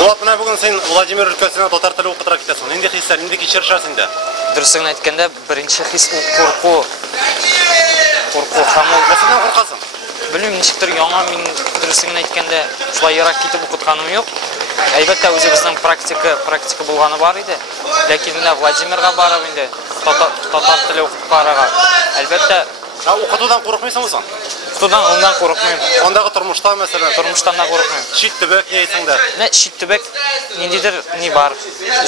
Болат, мына бүгін сен Владимир өлкәсенә татар теле укытырга китәсең. Нинди хисләр, нинди кичерешләр синдә? Дөресен әйткәндә, беренче хис ул курку. Курку һәм ул Нәрсәдән куркасың? Белмим, ничектер яңа мин дөресен әйткәндә шулай ярак китеп укытканым юк. Әлбәттә үзебезнең практика булганы бар иде. Ләкин менә Владимирга барып инде татар теле укып карарга. Әлбәттә, Укытудан курыкмыйсыңмы соң? укытудан ондан курыкмыйм. Андагы тормышта мәсәлән, Тормыштан да курыкмыйм. чит төбәк яисәң дә. Нә чит төбәк ниндидер ни бар.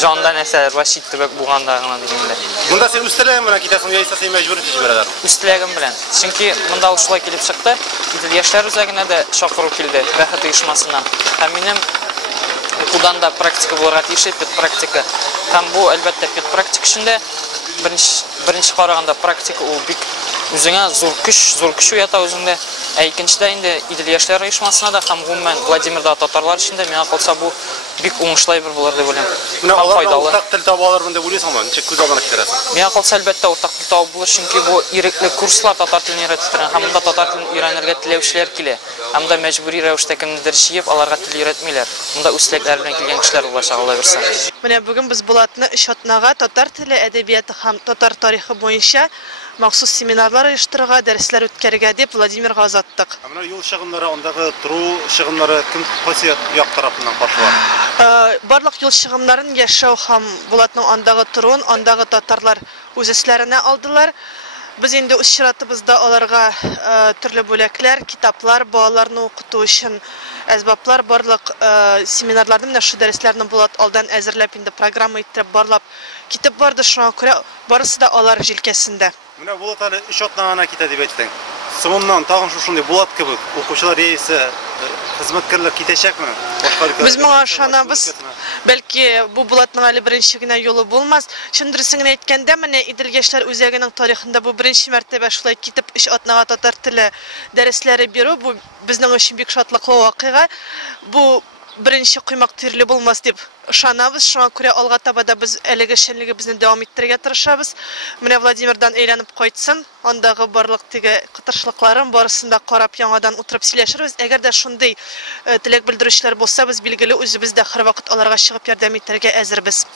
Җанда нәрсәләр бар чит төбәк булганда гына дигәндә. Монда сен үз теләгең белән китәсең яисә син мәҗбүр итеп җибәрәләр? Үз теләгем белән. Чөнки монда ул шулай килеп чыкты. Идел яшьләр үзәгенә дә чакыру килде. Бәхет оешмасыннан. Һәм минем укудан да практика булырга тиеш, практика. Һәм бу әлбәттә практика өчен беренче караганда практика ул бик үзеңә зур көч уята үзеңдә. Ә икенчедә инде Идел яшьләр оешмасына да һәм гомумән Владимирда татарлар өчен дә миңа калса бу бик уңышлы бер булыр дип уйлыйм. Менә аларга уртак тел таба алырмын дип уйлыйсыңмы? Ничек күз алдына китерәсең? Миңа калса әлбәттә уртак тел табып булыр, чөнки бу ирекле курслар татар телен өйрәттерә һәм монда татар телен өйрәнергә теләүчеләр килә. Һәм дә мәҗбүри рәвештә кемнедер җыеп аларга тел өйрәтмиләр. Монда үз теләкләре белән килгән кешеләр булачак алла бирсә. Менә бүген без Булатны Ишатнага татар теле, әдәбияты һәм татар тарихы буенча махсус семинарлар оештырырга, дәресләр үткәрергә дип Владимирга озаттык. Менә юл чыгымнары, андагы туру чыгымнары кем кайсы як тарафыннан каршылар? Барлык юл чыгымнарын яшәү һәм Булатның андагы торуын, андагы татарлар үз эшләренә алдылар. Biz инде үз чиратыбызда аларга төрле бүләкләр, китаплар, балаларны укыту өчен әсбаплар, барлык семинарларны, менә шу дәресләрне Булат алдан әзерләп инде программа итеп барлап китеп барды. Шуңа күрә барысы да алар җилкәсендә. Менә Булат әле Ишатнага китә дип әйттең. Соңыннан тагын шушындый Булат кебек укучылар яисә хезмәткәрләр китәчәкме? Без моңа ышанабыз. Бәлки бу Булатның әле беренче генә юлы булмас. Чын дөресен әйткәндә, менә Идел яшьләр үзәгенең тарихында бу беренче мәртәбә шулай китеп Ишатнага татар теле дәресләре бирү, бу безнең өчен бик шатлыклы вакыйга. Бу беренче коймак тирле булмас дип ышанабыз. Шуңа күрә алга таба да без әлеге эшчәнлегебезне дәвам иттерергә тырышабыз. Менә Владимирдан әйләнеп кайтсын, андагы барлык теге кытыршлыкларын барысын да карап яңадан утырып сөйләшербез. Әгәр дә шундый теләк белдерүчеләр булса, без билгеле үзебез дә һәрвакыт аларга чыгып ярдәм итәргә әзербез.